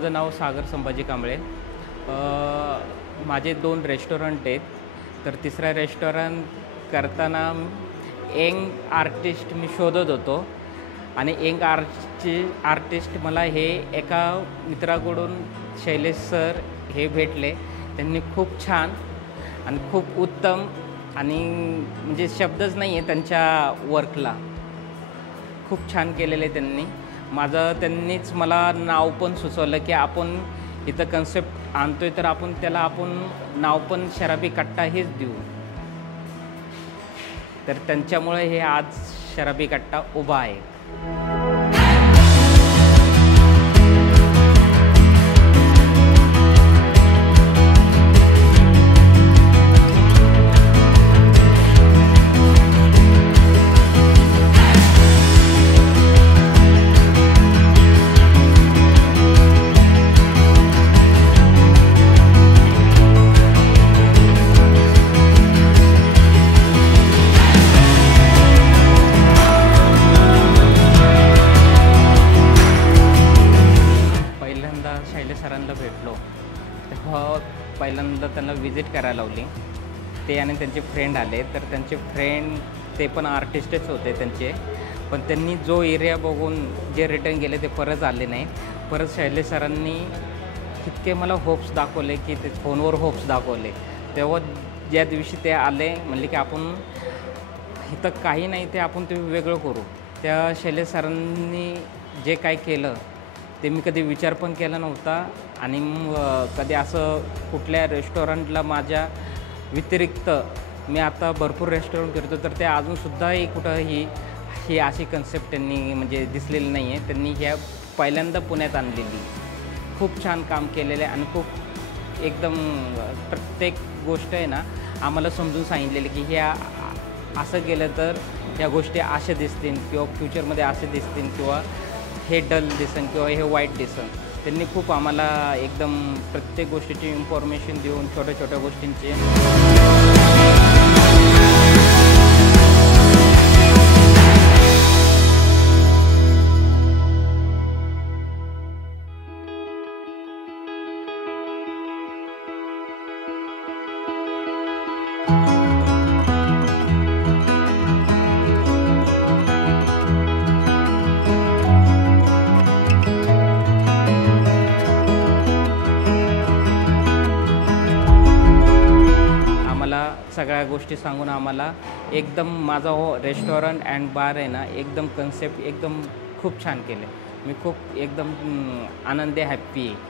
माझं नाव सागर संभाजी कांबळे. माझे 2 रेस्टॉरंट आहेत. तर तिसरा रेस्टॉरंट करताना यंग आर्टिस्ट मी शोधत होतो आणि यंग आर्टिस्ट मला हे एका मित्राकडून शैलेश सर हे भेटले. त्यांनी खूप छान आणि खूप उत्तम आणि म्हणजे शब्दच नाही आहे त्यांच्या वर्कला. खूप छान केलेले त्यांनी. त्यांनीच मला नाव पण सुचवलं की आपण इथं कन्सेप्ट आणतोय तर आपण त्याला नाव पण शराबी कट्टा हेच देऊ. तर त्यांच्यामुळे हे आज शराबी कट्टा उभा आहे. शैलेश सरांना भेटलो तेव्हा पहिल्यांदा त्यांना विजिट करायला लावली. ते आणि त्यांचे फ्रेंड आले. तर त्यांचे फ्रेंड ते पण आर्टिस्टच होते त्यांचे. पण त्यांनी जो एरिया बघून जे रिटर्न गेले ते परत आले नाही. परत शैलेश सरांनी इतके मला होप्स दाखवले की ते फोनवर होप्स दाखवले. तेव्हा ज्या दिवशी ते आले म्हणले की आपण इथं काही नाही ते आपण ते वेगळं करू. त्या शैलेश सरांनी जे काय केलं ते मी कधी विचार पण केला नव्हता आणि कधी असं कुठल्या रेस्टॉरंटला माझ्या व्यतिरिक्त मी आता भरपूर रेस्टॉरंट करतो तर ते अजूनसुद्धाही कुठं ही अशी कन्सेप्ट त्यांनी म्हणजे दिसलेली नाही आहे. त्यांनी ह्या पहिल्यांदा पुण्यात आणलेली. खूप छान काम केलेलं आहे आणि खूप एकदम प्रत्येक गोष्ट आहे ना आम्हाला समजून सांगितलेली की ह्या असं केलं तर ह्या गोष्टी अशा दिसतील किंवा फ्युचरमध्ये असे दिसतील किंवा हे डल दिसन किंवा हे वाईट दिसन. त्यांनी खूप आम्हाला एकदम प्रत्येक गोष्टीची इन्फॉर्मेशन देऊन छोट्या छोट्या गोष्टींचे सगळ्या गोष्टी सांगून आम्हाला एकदम माझा रेस्टॉरंट अँड बार आहे ना एकदम कन्सेप्ट एकदम खूप छान केले. मी खूप एकदम आनंदी हॅप्पी आहे.